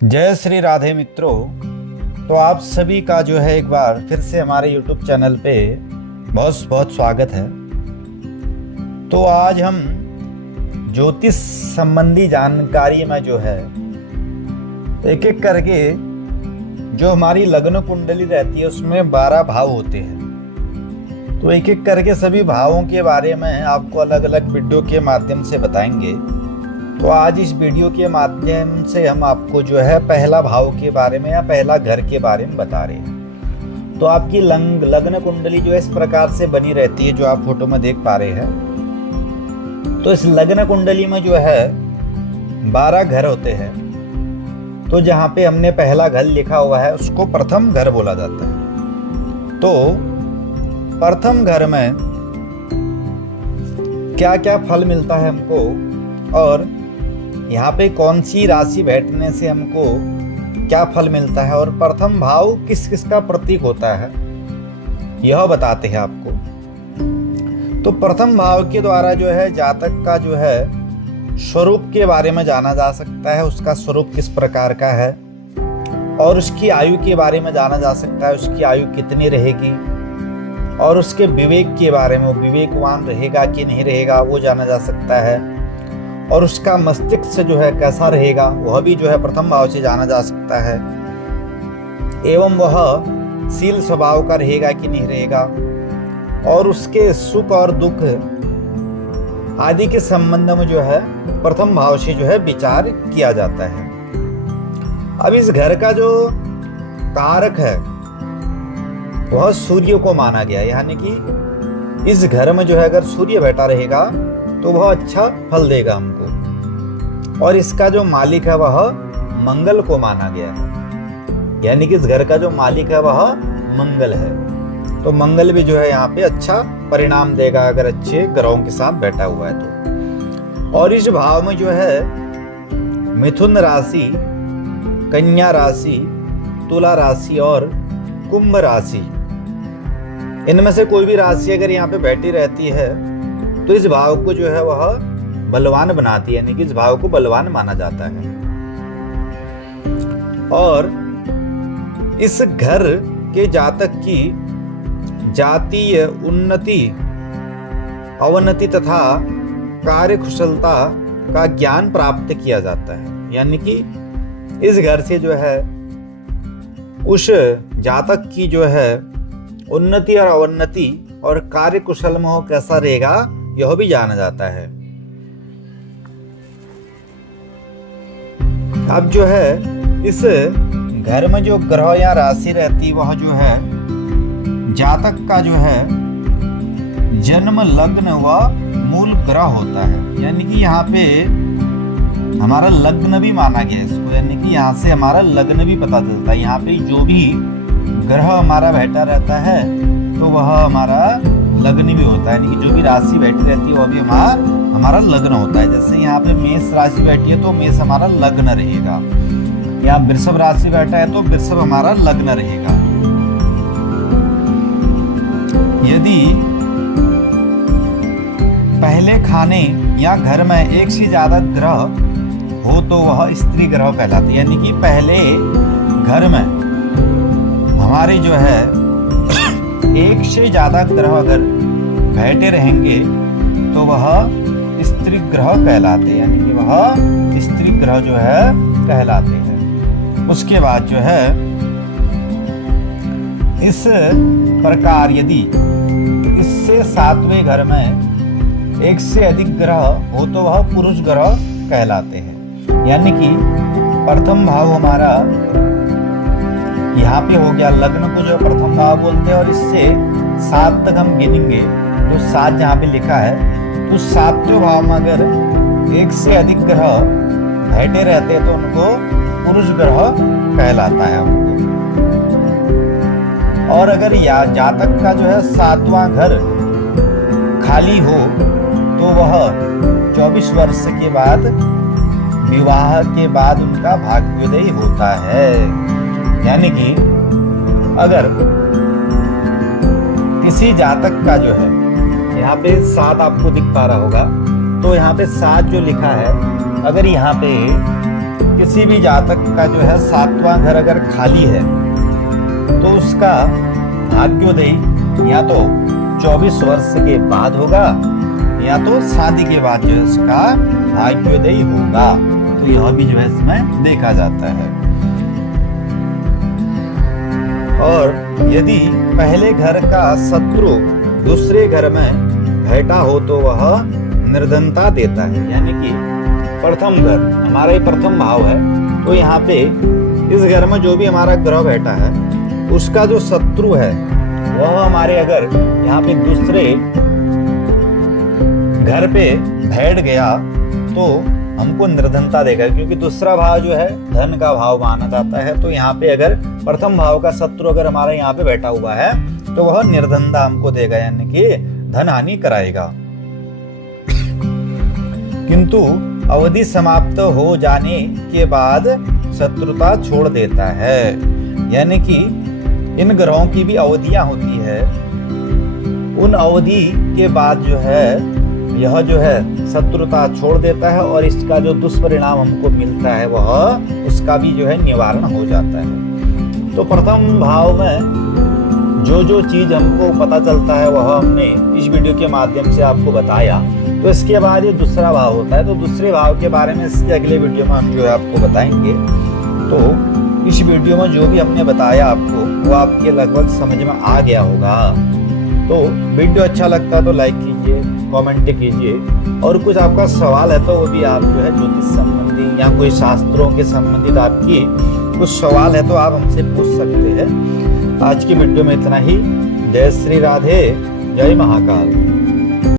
जय श्री राधे मित्रों। तो आप सभी का जो है एक बार फिर से हमारे YouTube चैनल पे बहुत बहुत स्वागत है। तो आज हम ज्योतिष संबंधी जानकारी में जो है एक एक करके जो हमारी लग्न कुंडली रहती है उसमें 12 भाव होते हैं। तो एक एक करके सभी भावों के बारे में आपको अलग अलग वीडियो के माध्यम से बताएंगे। तो आज इस वीडियो के माध्यम से हम आपको जो है पहला भाव के बारे में या पहला घर के बारे में बता रहे हैं। तो आपकी लग्न कुंडली जो है इस प्रकार से बनी रहती है जो आप फोटो में देख पा रहे हैं। तो इस लग्न कुंडली में जो है 12 घर होते हैं। तो जहाँ पे हमने पहला घर लिखा हुआ है उसको प्रथम घर बोला जाता है। तो प्रथम घर में क्या क्या फल मिलता है हमको और यहाँ पे कौन सी राशि बैठने से हमको क्या फल मिलता है और प्रथम भाव किस किस का प्रतीक होता है यह बताते हैं आपको। तो प्रथम भाव के द्वारा जो है जातक का जो है स्वरूप के बारे में जाना जा सकता है, उसका स्वरूप किस प्रकार का है और उसकी आयु के बारे में जाना जा सकता है, उसकी आयु कितनी रहेगी और उसके विवेक के बारे में, वो विवेकवान रहेगा कि नहीं रहेगा वो जाना जा सकता है और उसका मस्तिष्क जो है कैसा रहेगा वह भी जो है प्रथम भाव से जाना जा सकता है। एवं वह शील स्वभाव का रहेगा कि नहीं रहेगा और उसके सुख और दुख आदि के संबंध में जो है प्रथम भाव से जो है विचार किया जाता है। अब इस घर का जो कारक है वह सूर्य को माना गया, यानी कि इस घर में जो है अगर सूर्य बैठा रहेगा तो वह अच्छा फल देगा हमको और इसका जो मालिक है वह मंगल को माना गया है, यानी कि इस घर का जो मालिक है वह मंगल है। तो मंगल भी जो है यहाँ पे अच्छा परिणाम देगा अगर अच्छे ग्रहों के साथ बैठा हुआ है तो। और इस भाव में जो है मिथुन राशि, कन्या राशि, तुला राशि और कुंभ राशि, इनमें से कोई भी राशि अगर यहाँ पे बैठी रहती है तो इस भाव को जो है वह बलवान बनाती है, यानी कि इस भाव को बलवान माना जाता है। और इस घर के जातक की जातीय उन्नति, अवनति तथा कार्य कुशलता का ज्ञान प्राप्त किया जाता है, यानी कि इस घर से जो है उस जातक की जो है उन्नति और अवनति और कार्य कुशल में हो कैसा रहेगा यह भी जाना जाता है। अब जो है इस घर में जो ग्रह या राशि रहती वह जो है जातक का जो है जन्म लग्न व मूल ग्रह होता है, यानी कि यहाँ पे हमारा लग्न भी माना गया है इसको, यानी कि यहाँ से हमारा लग्न भी पता चलता है। यहाँ पे जो भी ग्रह हमारा बैठा रहता है तो वह हमारा लग्न भी होता है, यानी कि जो भी राशि बैठी रहती है वह भी हमारा लग्न होता है। जैसे यहाँ पे मेष राशि बैठी है तो मेष हमारा लग्न रहेगा, यहाँ वृषभ राशि बैठा है तो वृषभ हमारा लग्न रहेगा। यदि पहले खाने या घर में एक से ज्यादा ग्रह हो तो वह स्त्री ग्रह कहलाते हैं, यानी कि पहले घर में हमारे जो है एक से ज्यादा ग्रह अगर बैठे रहेंगे तो वह स्त्री ग्रह कहलाते हैं, यानी कि वह स्त्री ग्रह जो है कहलाते हैं। उसके बाद जो है इस प्रकार यदि इससे सातवें घर में एक से अधिक ग्रह हो तो वह पुरुष ग्रह कहलाते हैं, यानी कि प्रथम भाव हमारा यहाँ पे हो गया, लग्न को जो प्रथम भाव बोलते हैं और इससे 7 तक हम गिनेंगे तो 7 जहाँ पे लिखा है तो 7वें भाव में अगर एक से अधिक ग्रह बैठे रहते हैं तो उनको पुरुष ग्रह कहलाता है हमको। और अगर या जातक का जो है 7वां घर खाली हो तो वह 24 वर्ष के बाद विवाह के बाद उनका भाग्योदय होता है, यानी कि अगर किसी जातक का जो है यहाँ पे 7 आपको दिख पा रहा होगा तो यहाँ पे 7 जो लिखा है अगर यहाँ पे किसी भी जातक का जो है 7वां घर अगर खाली है तो उसका भाग्योदय या तो 24 वर्ष के बाद होगा या तो शादी के बाद जो है उसका भाग्योदय होगा। तो यह भी जो है इसमें देखा जाता है। और यदि पहले घर का शत्रु दूसरे घर में बैठा हो तो वह निर्धनता देता है। यानी कि प्रथम घर हमारा ही प्रथम भाव है, तो यहाँ पे इस घर में जो भी हमारा ग्रह बैठा है उसका जो शत्रु है वह हमारे अगर यहाँ पे दूसरे घर पे बैठ गया तो हमको निर्धनता देगा, क्योंकि दूसरा भाव जो है धन का भाव माना जाता है। तो यहाँ पे अगर प्रथम भाव का शत्रु अगर हमारा यहाँ पे बैठा हुआ है तो वह निर्धनता हमको देगा, यानी कि धन हानि कराएगा। किंतु अवधि समाप्त हो जाने के बाद शत्रुता छोड़ देता है। यानी कि इन ग्रहों की भी अवधियां होती है, उन अवधि के बाद जो है यह जो है शत्रुता छोड़ देता है और इसका जो दुष्परिणाम हमको मिलता है वह उसका भी जो है निवारण हो जाता है। तो प्रथम भाव में जो जो चीज हमको पता चलता है वह हमने इस वीडियो के माध्यम से आपको बताया। तो इसके बाद ये दूसरा भाव होता है, तो दूसरे भाव के बारे में इसके अगले वीडियो में हम जो है आपको बताएंगे। तो इस वीडियो में जो भी हमने बताया आपको वो आपके लगभग समझ में आ गया होगा। तो वीडियो अच्छा लगता है तो लाइक कीजिए, कमेंट कीजिए, और कुछ आपका सवाल है तो वो भी आप जो है ज्योतिष संबंधी या कोई शास्त्रों के संबंधित आपकी कुछ सवाल है तो आप हमसे पूछ सकते हैं। आज की वीडियो में इतना ही। जय श्री राधे, जय महाकाल।